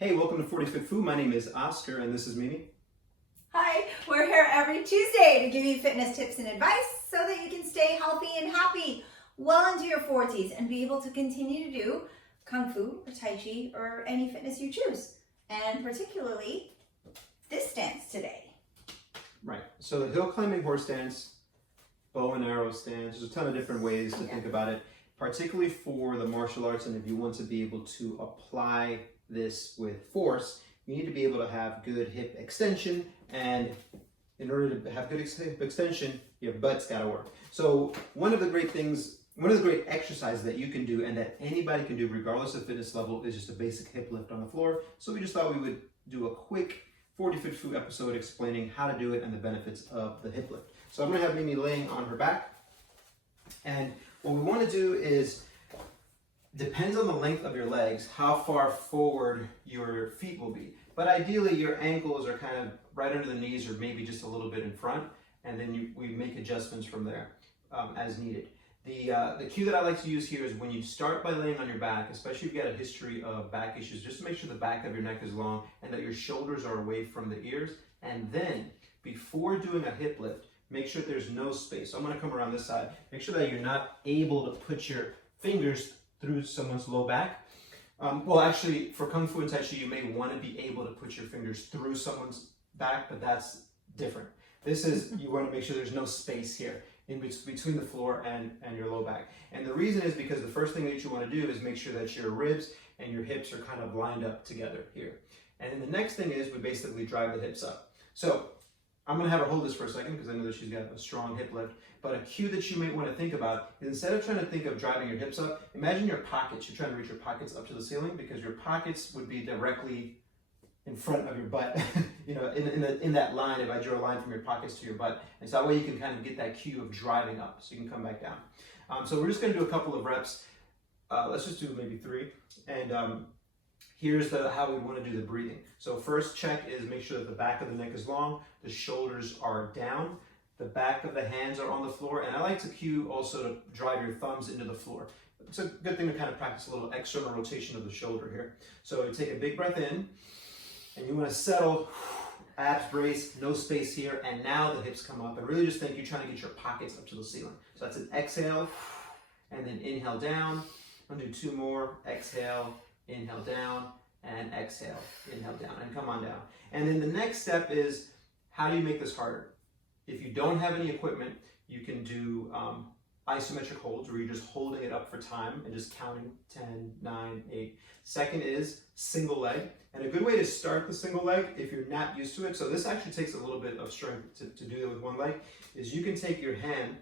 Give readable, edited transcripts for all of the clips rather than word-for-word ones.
Hey, welcome to 40 Fit Food. My name is Oscar and this is Mimi. Hi, we're here every Tuesday to give you fitness tips and advice so that you can stay healthy and happy well into your 40s and be able to continue to do Kung Fu or Tai Chi or any fitness you choose. And particularly this stance today. Right. So the hill climbing horse stance, bow and arrow stance, there's a ton of different ways to think about it, particularly for the martial arts. And if you want to be able to apply this with force, you need to be able to have good hip extension, and in order to have good hip extension, your butt's got to work. So one of the great exercises that you can do and that anybody can do regardless of fitness level is just a basic hip lift on the floor. So we just thought we would do a quick 40 Fit Food episode explaining how to do it and the benefits of the hip lift. So I'm going to have Mimi laying on her back, and what we want to do is, depends on the length of your legs, how far forward your feet will be. But ideally, your ankles are kind of right under the knees or maybe just a little bit in front, and then we make adjustments from there as needed. The cue that I like to use here is when you start by laying on your back, especially if you've got a history of back issues, just to make sure the back of your neck is long and that your shoulders are away from the ears. And then, before doing a hip lift, make sure there's no space. So I'm going to come around this side. Make sure that you're not able to put your fingers through someone's low back. Well, actually, for Kung Fu and Tai Chi, you may want to be able to put your fingers through someone's back, but that's different. This is, you want to make sure there's no space here in between the floor and your low back. And the reason is because the first thing that you want to do is make sure that your ribs and your hips are kind of lined up together here. And then the next thing is we basically drive the hips up. So I'm going to have her hold this for a second because I know that she's got a strong hip lift. But a cue that you may want to think about is, instead of trying to think of driving your hips up, imagine your pockets. You're trying to reach your pockets up to the ceiling because your pockets would be directly in front of your butt, you know, in that line. If I drew a line from your pockets to your butt, and so that way you can kind of get that cue of driving up, so you can come back down. So we're just going to do a couple of reps. Let's just do maybe 3. And here's how we want to do the breathing. So first check is make sure that the back of the neck is long, the shoulders are down, the back of the hands are on the floor, and I like to cue also to drive your thumbs into the floor. It's a good thing to kind of practice a little external rotation of the shoulder here. So you take a big breath in, and you want to settle, abs brace, no space here, and now the hips come up, and really just think you're trying to get your pockets up to the ceiling. So that's an exhale, and then inhale down. I'm going to do 2 more. Exhale, inhale down, and exhale, inhale down, and come on down. And then the next step is, how do you make this harder? If you don't have any equipment, you can do isometric holds, where you're just holding it up for time and just counting 10, 9, 8. Second is single leg. And a good way to start the single leg, if you're not used to it, so this actually takes a little bit of strength to do it with one leg, is you can take your hand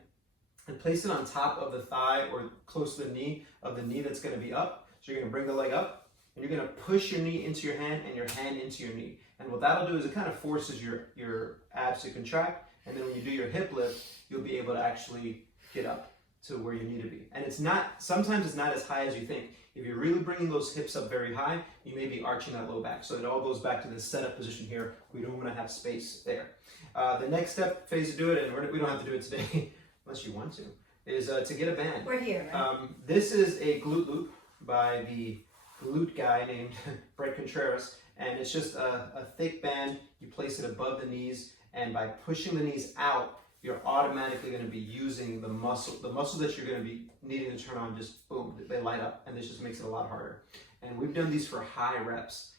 and place it on top of the thigh or close to the knee of the knee that's going to be up. So you're going to bring the leg up, and you're going to push your knee into your hand and your hand into your knee. And what that'll do is it kind of forces your abs to contract. And then when you do your hip lift, you'll be able to actually get up to where you need to be. And sometimes it's not as high as you think. If you're really bringing those hips up very high, you may be arching that low back. So it all goes back to this setup position here. We don't want to have space there. The next phase to do it, and we don't have to do it today, unless you want to, is to get a band. We're here, right? This is a glute loop by the glute guy named Brett Contreras. And it's just a thick band. You place it above the knees, and by pushing the knees out, you're automatically going to be using the muscle that you're going to be needing to turn on. Just boom, they light up, and this just makes it a lot harder. And we've done these for high reps,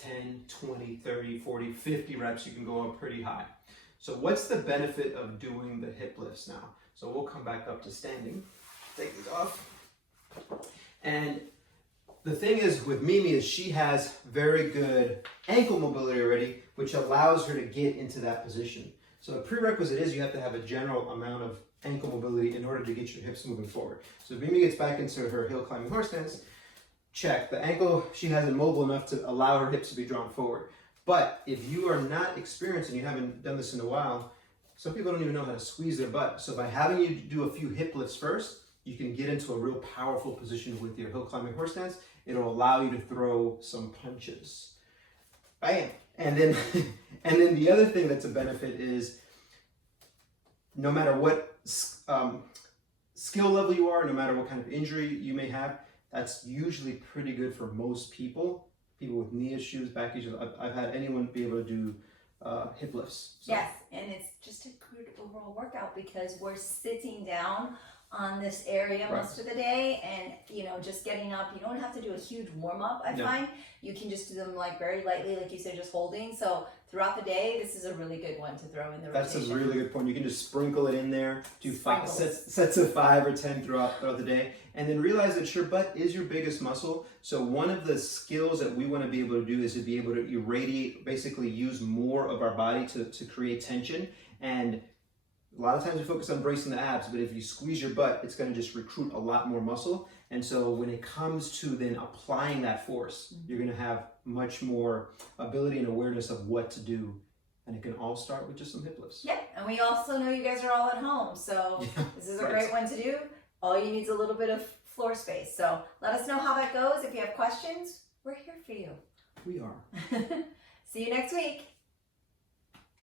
10, 20, 30, 40, 50 reps. You can go up pretty high. So what's the benefit of doing the hip lifts now? So we'll come back up to standing. Take these off. And the thing is with Mimi is she has very good ankle mobility already, which allows her to get into that position. So the prerequisite is you have to have a general amount of ankle mobility in order to get your hips moving forward. So if Mimi gets back into her hill climbing horse stance, check. The ankle she has is mobile enough to allow her hips to be drawn forward. But if you are not experienced and you haven't done this in a while, some people don't even know how to squeeze their butt. So by having you do a few hip lifts first, you can get into a real powerful position with your hill climbing horse stance. It'll allow you to throw some punches. Bam! And then the other thing that's a benefit is, no matter what skill level you are, no matter what kind of injury you may have, that's usually pretty good for most people people with knee issues, back issues. I've had anyone be able to do hip lifts. So. Yes, and it's just a good overall workout because we're sitting down on this area most of the day, and just getting up, you don't have to do a huge warm-up. I find you can just do them like very lightly, like you said, just holding. So throughout the day, this is a really good one to throw in the rotation. That's a really good point. You can just sprinkle it in there, do sets of 5 or 10 throughout the day, and then realize that your butt is your biggest muscle. So one of the skills that we want to be able to do is to be able to irradiate, basically use more of our body to create tension. And a lot of times we focus on bracing the abs, but if you squeeze your butt, it's going to just recruit a lot more muscle. And so when it comes to then applying that force, you're going to have much more ability and awareness of what to do. And it can all start with just some hip lifts. Yeah, and we also know you guys are all at home, so this is a great one to do. All you need is a little bit of floor space. So let us know how that goes. If you have questions, we're here for you. We are. See you next week.